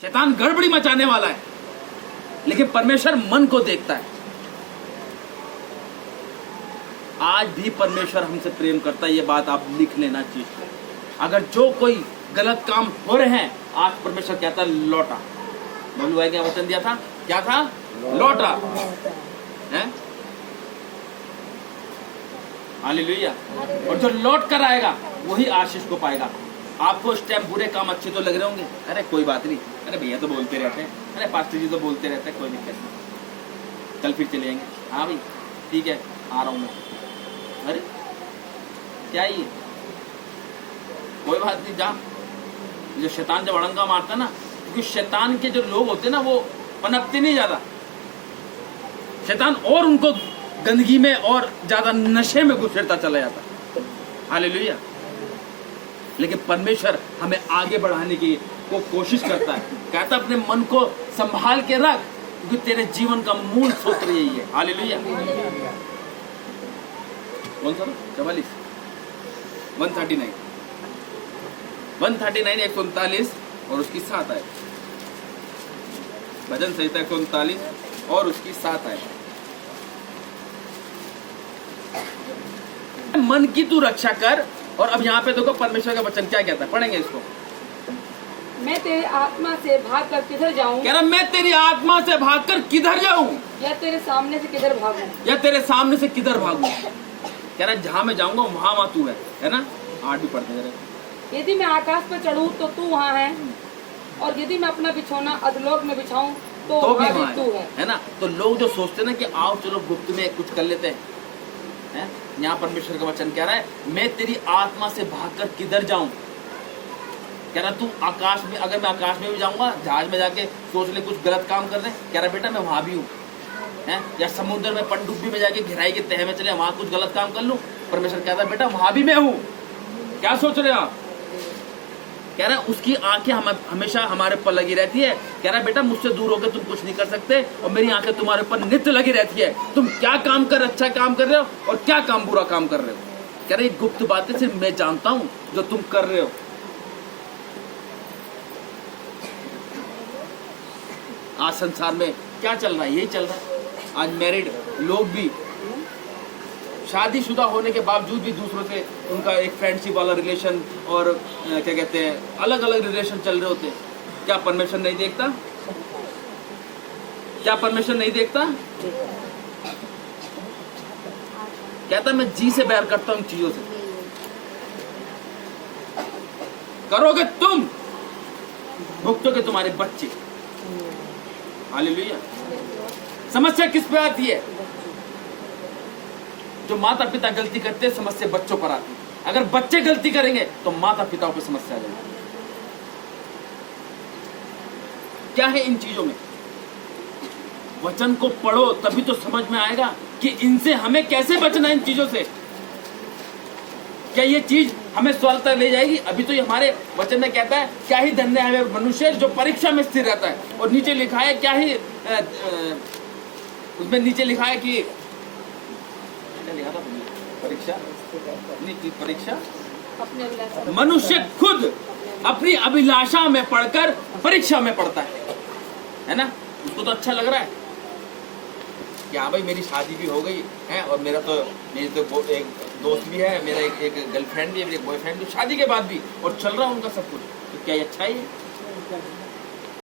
शैतान गड़बड़ी मचाने वाला है, लेकिन परमेश्वर मन को देखता है। आज भी परमेश्वर हमसे प्रेम करता है, ये बात आप लिख लेना चाहिए। अगर जो कोई गलत काम हो रहे हैं, आज परमेश्वर कहता है लौटा। बोलू भाई क्या वचन दिया था, क्या था? लौटा है। हालेलुया। और जो लौट कर आएगा वही आशीष को पाएगा। आपको उस टाइम बुरे काम अच्छे तो लग रहे होंगे, अरे कोई बात नहीं, अरे भैया तो बोलते रहते हैं, अरे पास्टर जी तो बोलते रहते हैं, कोई दिक्कत नहीं, कल फिर चले जाएंगे। हाँ भाई ठीक है, आ रहा हूँ मैं। अरे क्या ही है, कोई बात नहीं, जा। जो शैतान जब अड़ंगा मारता ना, क्योंकि शैतान के जो लोग होते ना वो पनपते नहीं ज्यादा, शैतान और उनको गंदगी में और ज्यादा नशे में घुसेड़ता चला जाता। हालेलुया। लेकिन परमेश्वर हमें आगे बढ़ाने की को कोशिश करता है, कहता अपने मन को संभाल के रख, क्योंकि तेरे जीवन का मूल सूत्र यही है। हालेलुया। कौन सा 44 139 139 139 और उसकी 7 आए। भजन संहिता 139 और उसकी 7 आए। मन की तू रक्षा कर। और अब यहाँ पे देखो परमेश्वर का वचन क्या कहता है, पढ़ेंगे इसको। मैं तेरी आत्मा से भागकर किधर जाऊं? कह रहा मैं तेरी आत्मा से भागकर किधर जाऊं, या तेरे सामने से किधर भागूं? या तेरे सामने से किधर भागूं। कह रहा जहां मैं जाऊंगा वहां तू है ना। 8 भी पढ़ते रहे। यदि मैं आकाश पर चढ़ूं तो तू वहाँ है, और यदि मैं अपना बिछौना अधलोक में बिछाऊं तो वहाँ भी तू है ना। तो लोग जो सोचते हैं ना कि आओ चलो गुप्त में कुछ कर लेते हैं, यहाँ परमेश्वर का वचन कह रहा है मैं तेरी आत्मा से भागकर किधर जाऊं। कह रहा तू आकाश में, अगर मैं आकाश में भी जाऊंगा, जहाज में जाके सोच ले कुछ गलत काम कर रहे, कह रहा बेटा मैं वहां भी हूँ। या समुद्र में पनडुब्बी में जाके गहराई के तह में चले, वहां कुछ गलत काम कर लूं, परमेश्वर कहता है बेटा वहां भी मैं हूँ। क्या सोच रहे हो आप? कह रहा उसकी आंखें हमेशा हमारे ऊपर लगी रहती है। कह रहा बेटा मुझसे दूर होकर तुम कुछ नहीं कर सकते, और मेरी आंखें तुम्हारे ऊपर नित्य लगी रहती है। तुम क्या काम कर अच्छा काम कर रहे हो और क्या काम बुरा काम कर रहे हो। कह रहा ये गुप्त बातें सिर्फ मैं जानता हूं जो तुम कर रहे हो। आज संसार में क्या चल रहा है, यही चल रहा है। आज मैरिड लोग भी शादीशुदा होने के बावजूद भी दूसरों से उनका एक फ्रेंडशिप वाला रिलेशन और क्या कहते हैं अलग अलग रिलेशन चल रहे होते हैं। क्या परमेश्वर नहीं देखता? क्या परमेश्वर नहीं देखता? कहता मैं जी से बैर करता हूं चीजों से। करोगे तुम, भुगतोगे तुम्हारे बच्चे। हालेलुया। समस्या किस पे आती है? जो माता पिता गलती करते हैं समस्या बच्चों पर आती है। अगर बच्चे गलती करेंगे तो माता पिताओं पर समस्या आ जाएगी। क्या है इन चीजों में? वचन को पढ़ो तभी तो समझ में आएगा कि इनसे हमें कैसे बचना है, इन चीजों से। क्या ये चीज हमें स्वर्ग तक ले जाएगी? अभी तो ये हमारे वचन में कहता है क्या ही धन्य है मनुष्य जो परीक्षा में स्थिर रहता है। और नीचे लिखा है क्या ही उसमें नीचे लिखा है कि परीक्षा मनुष्य खुद अपनी अभिलाषा में पढ़कर परीक्षा में पड़ता है ना। उसको तो अच्छा लग रहा है कि हाँ भाई मेरी शादी भी हो गई है, और मेरी तो एक दोस्त भी है, मेरा एक गर्लफ्रेंड भी है, मेरा एक बॉयफ्रेंड भी, शादी के बाद भी, और चल रहा है उनका सब कुछ। तो क्या ये अच्छा ही है?